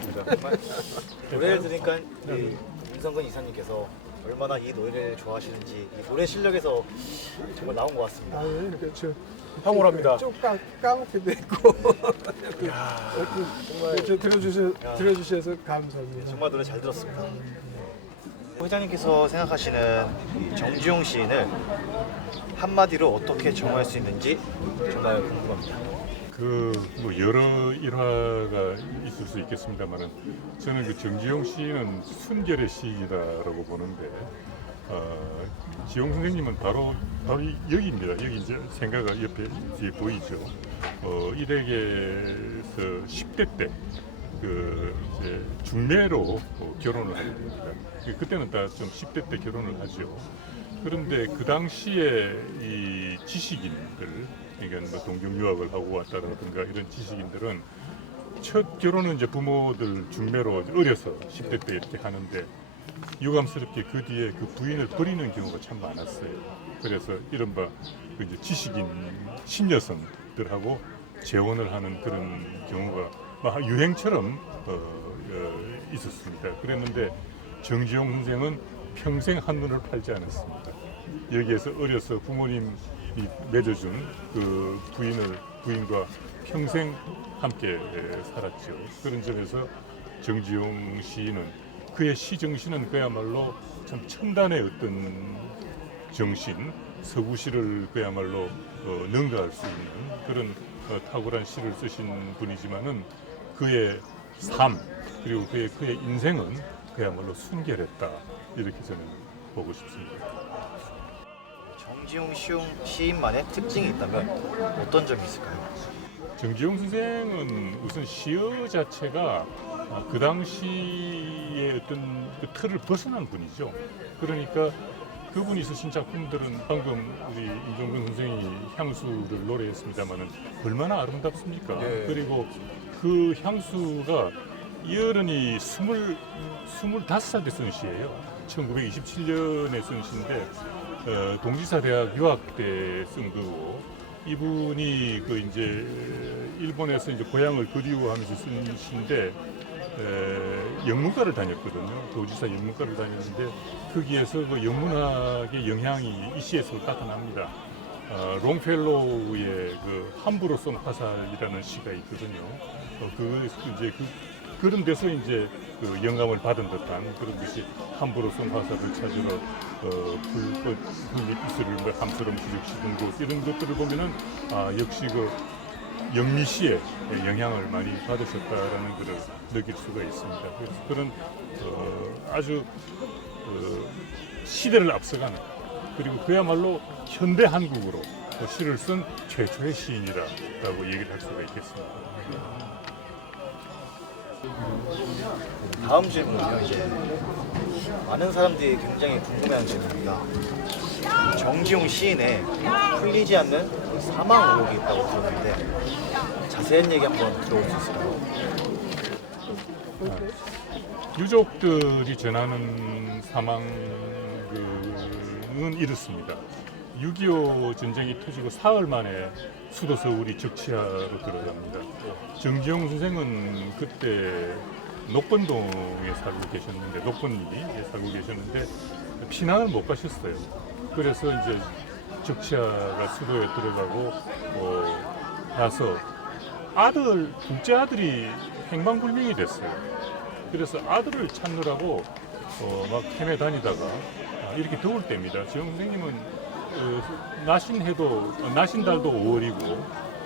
정말 노래를 들으니까 윤성근 이사님께서 얼마나 이 노래를 좋아하시는지 이 노래 실력에서 정말 나온 것 같습니다. 그렇죠. 황홀합니다. 좀 까맣게도 있고. 정말 들어주셔서 감사합니다. 정말 노래 잘 들었습니다. 회장님께서 생각하시는 이 정지용 시인을 한마디로 어떻게 정할 수 있는지 정말 궁금합니다. 뭐 여러 일화가 있을 수 있겠습니다만은 저는 그 정지용 시인은 순결의 시인이다라고 보는데 지용 선생님은 바로 여기입니다. 여기 이제 생가가 옆에 뒤에 보이죠. 일에게서 10대 때 그 이제 중매로 결혼을 하게 됩니다. 그때는 다 좀 10대 때 결혼을 하죠. 그런데 그 당시에 이 지식인들, 그러니까 뭐 동경 유학을 하고 왔다라든가 이런 지식인들은 첫 결혼은 이제 부모들 중매로 어려서 10대 때 이렇게 하는데 유감스럽게 그 뒤에 그 부인을 버리는 경우가 참 많았어요. 그래서 이른바 그 이제 지식인 신여성들하고 재혼을 하는 그런 경우가 막 유행처럼 있었습니다. 그랬는데 정지용 선생은 평생 한눈을 팔지 않았습니다. 여기에서 어려서 부모님이 맺어준 그 부인과 평생 함께 살았죠. 그런 점에서 정지용 시인은 그의 시 정신은 그야말로 참 첨단의 어떤 정신, 서구시를 그야말로 능가할 수 있는 그런 탁월한 시를 쓰신 분이지만은 그의 삶 그리고 그의 인생은 그야말로 순결했다 이렇게 저는 보고 싶습니다. 정지용 시인만의 특징이 있다면 어떤 점이 있을까요? 정지용 선생은 우선 시어 자체가 그 당시의 어떤 그 틀을 벗어난 분이죠. 그러니까 그분이 쓰신 작품들은 방금 우리 임종근 선생이 향수를 노래했습니다마는 얼마나 아름답습니까? 예. 그리고 그 향수가 이어른이 25살 때 쓴 시예요. 1927년에 쓴 시인데 동지사 대학 유학 때 쓴 거고 이분이 그 이제 일본에서 이제 고향을 그리워하면서 쓴 시인데 영문과를 다녔거든요. 도지사 영문과를 다녔는데 거기에서 그 영문학의 영향이 이 시에서 나타납니다. 롱펠로우의 그 함부로 쏜 화살이라는 시가 있거든요. 그런 데서 이제 그 영감을 받은 듯한 그런 것이 함부로 쏜 화살을 찾으러 불꽃 이슬을 함처럼 지적시던 곳 이런 것들을 보면은 역시 그 영미시의 영향을 많이 받으셨다라는 것을 느낄 수가 있습니다. 그래서 그런 아주 시대를 앞서가는 그리고 그야말로 현대 한국으로 시를 쓴 최초의 시인이라고 얘기를 할 수가 있겠습니다. 다음 질문은요. 이제 많은 사람들이 굉장히 궁금해하는 질문입니다. 정지용 시인의 풀리지 않는 그 사망 의혹이 있다고 들었는데 자세한 얘기 한번 들어볼 수 있을까요? 유족들이 전하는 사망은 이렇습니다. 6.25 전쟁이 터지고 사흘 만에 수도 서울이 적치하로 들어갑니다. 정지용 선생은 그때 녹번동에 살고 계셨는데 녹번리에 살고 계셨는데 피난을 못 가셨어요. 그래서 이제 적치하가 수도에 들어가고 나서 둘째 아들이 행방불명이 됐어요. 그래서 아들을 찾느라고 막 헤매 다니다가 이렇게 더울 때입니다. 지용 선생님은 나신 달도 5월이고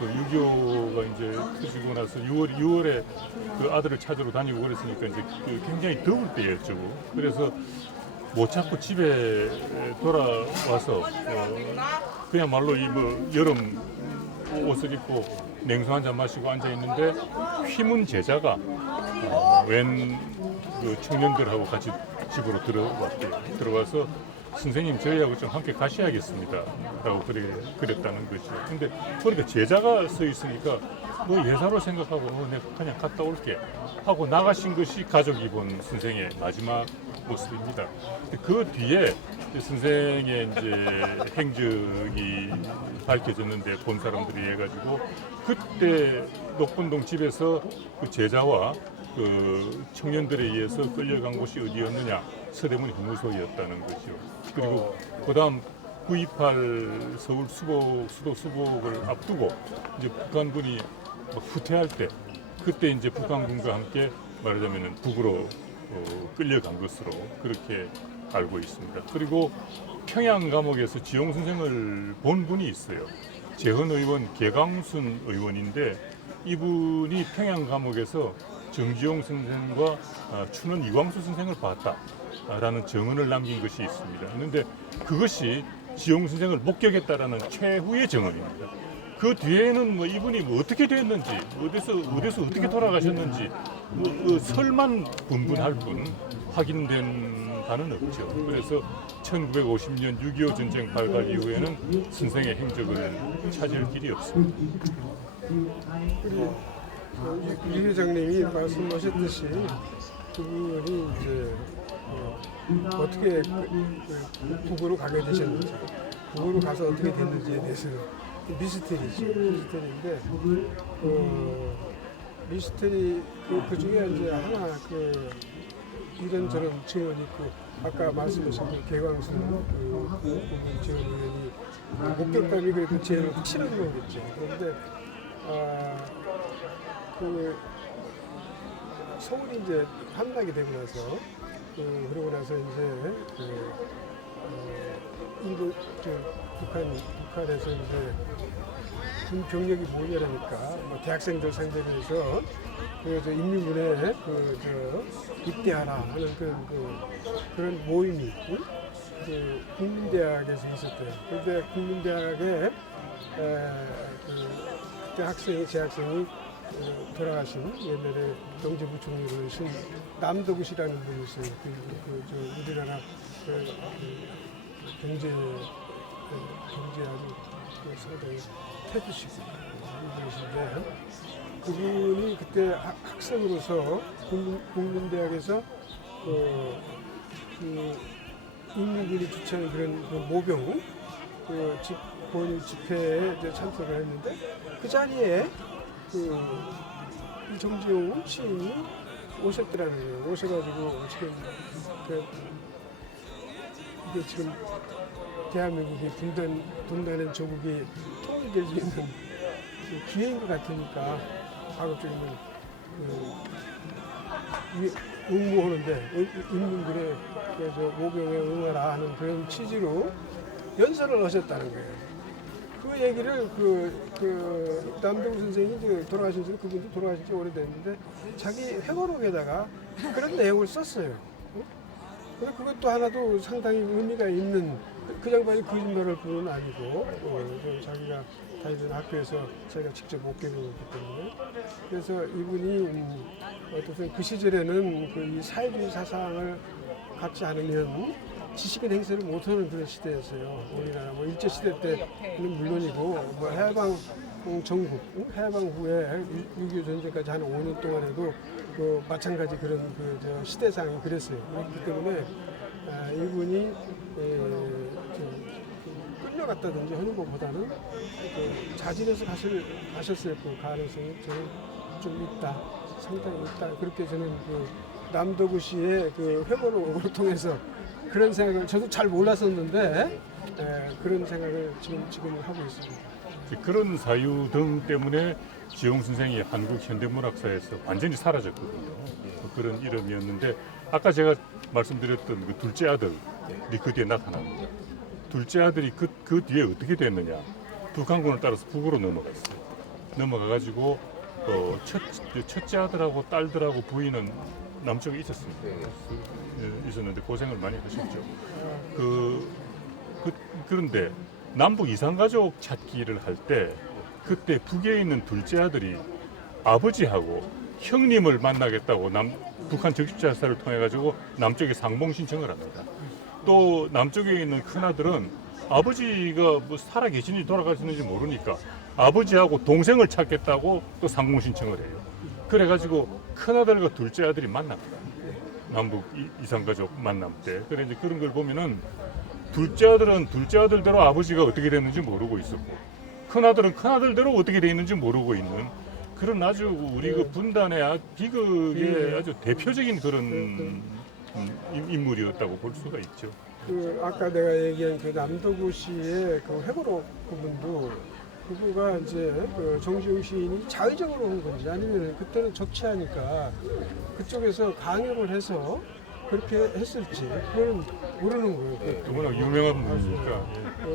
6.25가 이제 터지고 나서 6월에 그 아들을 찾으러 다니고 그랬으니까 이제 굉장히 더울 때였죠. 그래서 못 찾고 집에 돌아와서 그야말로 이 뭐 여름 옷을 입고 냉수 한 잔 마시고 앉아 있는데 휘문 제자가 웬 그 청년들하고 같이 집으로 들어왔대요. 들어와서 선생님 저희하고 좀 함께 가셔야겠습니다 라고 그랬다는 거죠. 근데 그러니까 제자가 서 있으니까 너 예사로 생각하고 내가 그냥 갔다 올게 하고 나가신 것이 가족이 본 선생의 마지막 모습입니다. 그 뒤에 선생의 이제 행적이 밝혀졌는데 본 사람들이 해가지고 그때도 녹본동 집에서 그 제자와 그 청년들에 의해서 끌려간 곳이 어디였느냐? 서대문 형무소였다는 것이요. 그리고 그다음 9.28 서울 수도 수복을 앞두고 이제 북한군이 막 후퇴할 때 그때 이제 북한군과 함께 말하자면은 북으로 끌려간 것으로 그렇게 알고 있습니다. 그리고 평양 감옥에서 지용 선생을 본 분이 있어요. 재헌 의원 개강순 의원인데 이분이 평양 감옥에서 정지용 선생과 춘원 이광수 선생을 봤다라는 증언을 남긴 것이 있습니다. 그런데 그것이 지용 선생을 목격했다라는 최후의 증언입니다. 그 뒤에는 뭐 이분이 뭐 어떻게 됐는지, 어디서 어떻게 돌아가셨는지 그 설만 분분할 뿐 확인된 바는 없죠. 그래서 1950년 6.25 전쟁 발발 이후에는 선생의 행적을 찾을 길이 없습니다. 유 회장님이 말씀하셨듯이 그분이 이제 어떻게 북으로 가게 되셨는지, 북으로 가서 어떻게 됐는지에 대해서는 미스터리죠. 미스터리인데 미스터리 그 중에 이제 하나 이런저런 증언이 있고 아까 말씀하신 개광수 전 의원이 목격담이 그래도 제일 확실한 거겠죠. 그런데 서울이 이제 함락이 되고 나서 그러고 나서 이제 북한에서 이제 군 병력이 모여라니까 뭐 대학생들 상대로 해서 인민군에 입대하라 하는 그런 모임이 국민대학에서 있었대요. 그런데 국민대학에 그때 재학생이 돌아가신 옛날에 경제부총리로 하신 남도구시라는 분이 있어요. 우리나라 경제 아주 상당히 태두시고 분이신데 그분이 그때 학생으로서 국민대학에서 인민군이 주최하는 그런 모병 본인 집회에 이제 참석을 했는데 그 자리에 정지용 시인이 오셨더라는 거예요. 오셔가지고 지금 이게 지금 대한민국이 분단된 조국이 통일될 수 있는 기회인 것 같으니까 가급적이면 응모하는데 인민군에 모병에 응하라 하는 그런 취지로 연설을 하셨다는 거예요. 그 얘기를 남동우 선생이 이제 돌아가신 지 그분도 돌아가신 지 오래됐는데 자기 회고록에다가 그런 내용을 썼어요. 근데 그것도 하나도 상당히 의미가 있는 그 양반이 거짓말을 그건 아니고 자기가 다니던 학교에서 자기가 직접 목격했기 때문에 그래서 이분이 어쨌든 그 시절에는 이 사회주의 사상을 갖지 않으면 지식인 행세를 못하는 그런 시대였어요. 우리나라 뭐 일제 시대 때는 물론이고 뭐 해방 전국 해방 후에 6.25 전쟁까지 한 5년 동안에도 마찬가지 그런 시대상이 그랬어요. 그렇기 때문에 이분이 끌려갔다든지 하는 것보다는 자진해서 가셨을 가능성이 저는 좀 있다, 상당히 있다. 그렇게 저는 남도구 씨의 회고록을 통해서 그런 생각을 저도 잘 몰랐었는데 그런 생각을 지금 하고 있습니다. 그런 사유 등 때문에 지용 선생이 한국 현대문학사에서 완전히 사라졌거든요. 그런 이름이었는데 아까 제가 말씀드렸던 그 둘째 아들이 그 뒤에 나타납니다. 둘째 아들이 그 뒤에 어떻게 됐느냐? 북한군을 따라서 북으로 넘어갔어요. 넘어가가지고 첫째 아들하고 딸들하고 부인은 남쪽에 있었습니다. 있었는데 고생을 많이 하셨죠. 그런데 남북 이산가족 찾기를 할 때 그때 북에 있는 둘째 아들이 아버지하고 형님을 만나겠다고 북한 적십자사를 통해 가지고 남쪽에 상봉 신청을 합니다. 또 남쪽에 있는 큰 아들은 아버지가 뭐 살아 계신지 돌아가셨는지 모르니까 아버지하고 동생을 찾겠다고 또 상봉 신청을 해요. 그래가지고 큰 아들과 둘째 아들이 만납니다. 남북 이산가족 만남 때. 그래 이제 그런 걸 보면은 둘째 아들은 둘째 아들대로 아버지가 어떻게 됐는지 모르고 있었고, 큰 아들은 큰 아들대로 어떻게 돼 있는지 모르고 있는 그런 아주 우리 그 분단의 비극의 아주 대표적인 그런 인물이었다고 볼 수가 있죠. 그 아까 내가 얘기한 그 남도구 시의 그 회고록 부분도 그거가 이제 그 정지용 시인이 자의적으로 한 건지 아니면 그때는 적치하니까 그쪽에서 강요를 해서 그렇게 했을지 그건 모르는 거예요. 워낙 유명한 분이니까.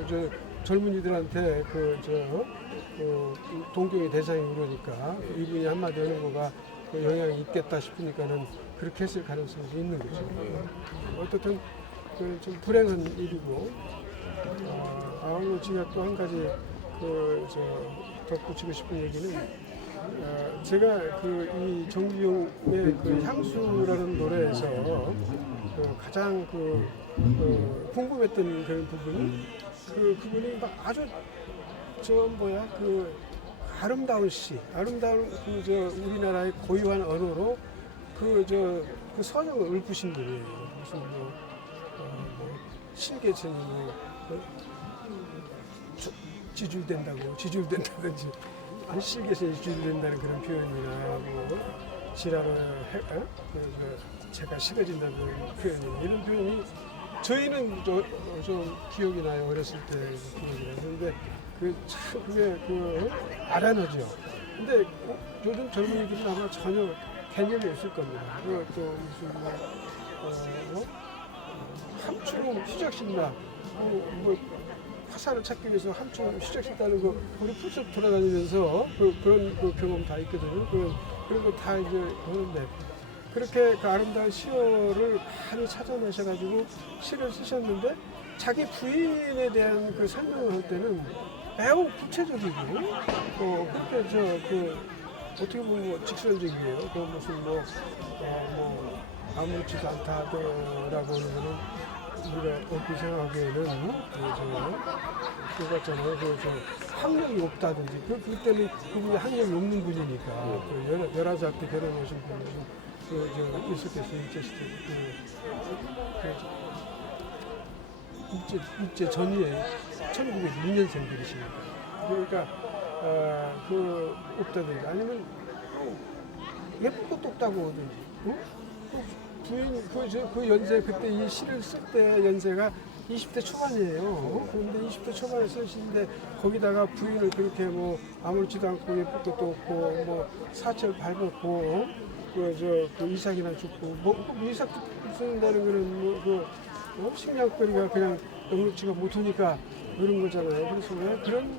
저 젊은이들한테 동경의 대상이 그러니까 이분이 한마디 하는 거가 그 영향이 있겠다 싶으니까는 그렇게 했을 가능성이 있는 거죠. 어떻든 그 좀 불행한 일이고, 오늘 제가 또 한 가지 덧붙이고 싶은 얘기는, 제가 이 정기용의 그 향수라는 노래에서 가장 궁금했던 그런 부분이 그분이 막 아주 아름다운 시, 아름다운 우리나라의 고유한 언어로 그 서정을 읊으신 분이에요. 무슨 실개천이 지줄된다든지 실개천이 지줄된다는 그런 표현이나 제가 식어진다는 표현이나 이런 표현이 저희는 좀 기억이 나요. 어렸을 때 기억이 나요. 그런데 그게 알아내죠. 근데 요즘 젊은이들은 아마 전혀 개념이 없을 겁니다. 또 무슨 함추로 휘적신다. 화살을 찾기 위해서 함추로 휘적신다는 거 우리 풀숲 돌아다니면서 그런 경험 다 있거든요. 그런 거 다 이제 보는데 그렇게 그 아름다운 시어를 많이 찾아내셔가지고 시를 쓰셨는데 자기 부인에 대한 그 설명을 할 때는 매우 구체적이고 그렇게 어떻게 보면 직설적이에요. 무슨 아무렇지도 않다라고 하는 거는 우리가 얼핏 생각하기에는 그거잖아요. 학력이 없다든지 그때는 그분이 학력이 없는 분이니까 열아자 때 결혼하신 분이 있었겠어요. 일제 전후에 1902년생들이십니다. 그러니까 없다든지 아니면 예쁜 것도 없다고 하든지 부인 그 연세 그때 이 시를 쓸 때 연세가 20대 초반이에요. 그런데 20대 초반에 쓰시는데 거기다가 부인을 그렇게 아무렇지도 않고 예쁠 것도 없고 사철 밟았고 이삭이나 죽고 이삭 쓴다는 거는 식량거리가 그냥 녹록지가 못하니까 그런 거잖아요. 그래서 왜 그런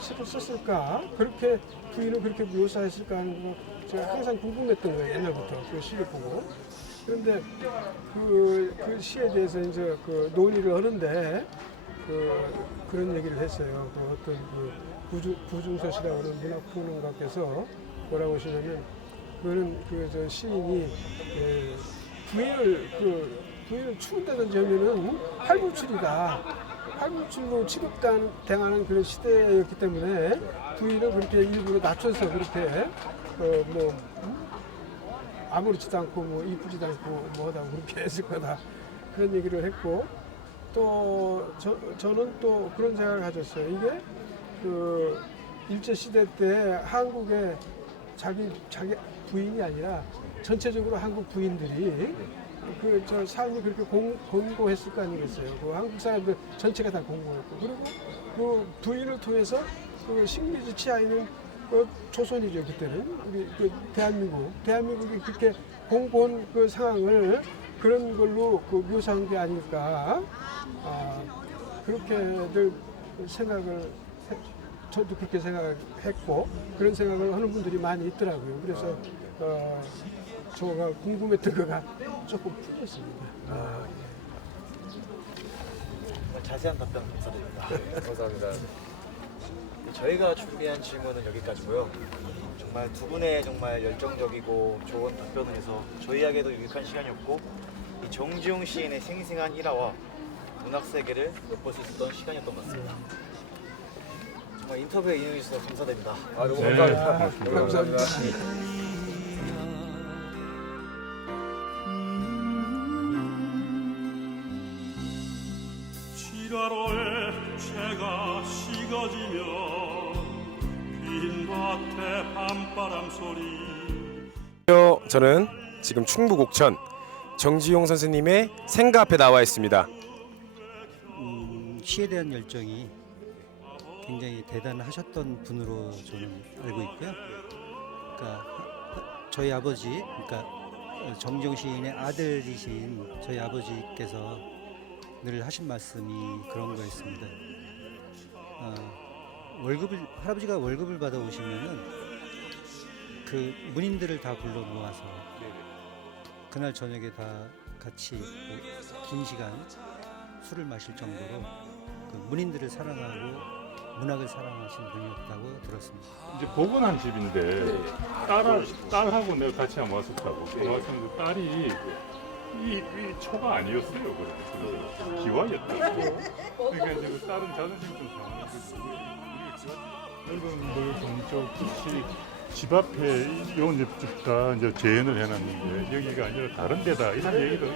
시를 썼을까? 그렇게 부인을 그렇게 묘사했을까 하는 거 제가 항상 궁금했던 거예요. 옛날부터 그 시를 보고. 그런데 그 시에 대해서 이제 논의를 하는데 그런 얘기를 했어요. 어떤 구중서시라고 하는 문학평론가께서 뭐라고 하시냐면 그거는 시인이 부인을 추운다든지 하면은 할부출이다. 할부출로 취급당하는 그런 시대였기 때문에 부인을 그렇게 일부러 낮춰서 그렇게 아무렇지도 않고 이쁘지도 않고 하다고 그렇게 했을 거다. 그런 얘기를 했고 또 저는 또 그런 생각을 가졌어요. 이게 일제 시대 때 한국에 자기 부인이 아니라 전체적으로 한국 부인들이 삶이 그렇게 공고했을 거 아니겠어요. 한국 사람들 전체가 다 공고했고 그리고 그 부인을 통해서 식민지 치하에는 조선이죠. 그때는 우리 대한민국이 그렇게 공고한 그 상황을 그런 걸로 묘사한 게 아닐까. 그렇게들 저도 그렇게 생각했고 그런 생각을 하는 분들이 많이 있더라고요. 그래서 제가 궁금했던 거가 조금 풀렸습니다. 자세한 답변 감사드립니다. 감사합니다. 저희가 준비한 질문은 여기까지고요. 정말 두 분의 정말 열정적이고 좋은 답변을 해서 저희에게도 유익한 시간이었고 이 정지용 시인의 생생한 일화와 문학 세계를 엿볼 수 있었던 시간이었던 것 같습니다. 정말 인터뷰에 인용해 주셔서 감사드립니다. 너무 네, 감사합니다. 감사합니다. 지가로에 채가 식어지면 빈 밭에 밤바람 소리. 저는 지금 충북 옥천 정지용 선생님의 생가 앞에 나와 있습니다. 시에 대한 열정이 굉장히 대단하셨던 분으로 저는 알고 있고요. 그러니까 저희 아버지, 그러니까 정지용 시인의 아들이신 저희 아버지께서 늘 하신 말씀이 그런 거였습니다. 할아버지가 월급을 받아 오시면은 그 문인들을 다 불러 모아서 그날 저녁에 다 같이 긴 시간 술을 마실 정도로 그 문인들을 사랑하고 문학을 사랑하신 분이었다고 들었습니다. 이제 복원한 집인데 딸하고 내가 같이 한번 왔었다고. 왔었는데 딸이 이 초가 아니었어요. 그래. 기와였다고. 그러니까 이제 그 딸은 자존심 좀 상하고 여러분들 좀 혹시 집 앞에 요원집다 이제 재현을 해놨는데 여기가 아니라 다른 데다 이런 얘기도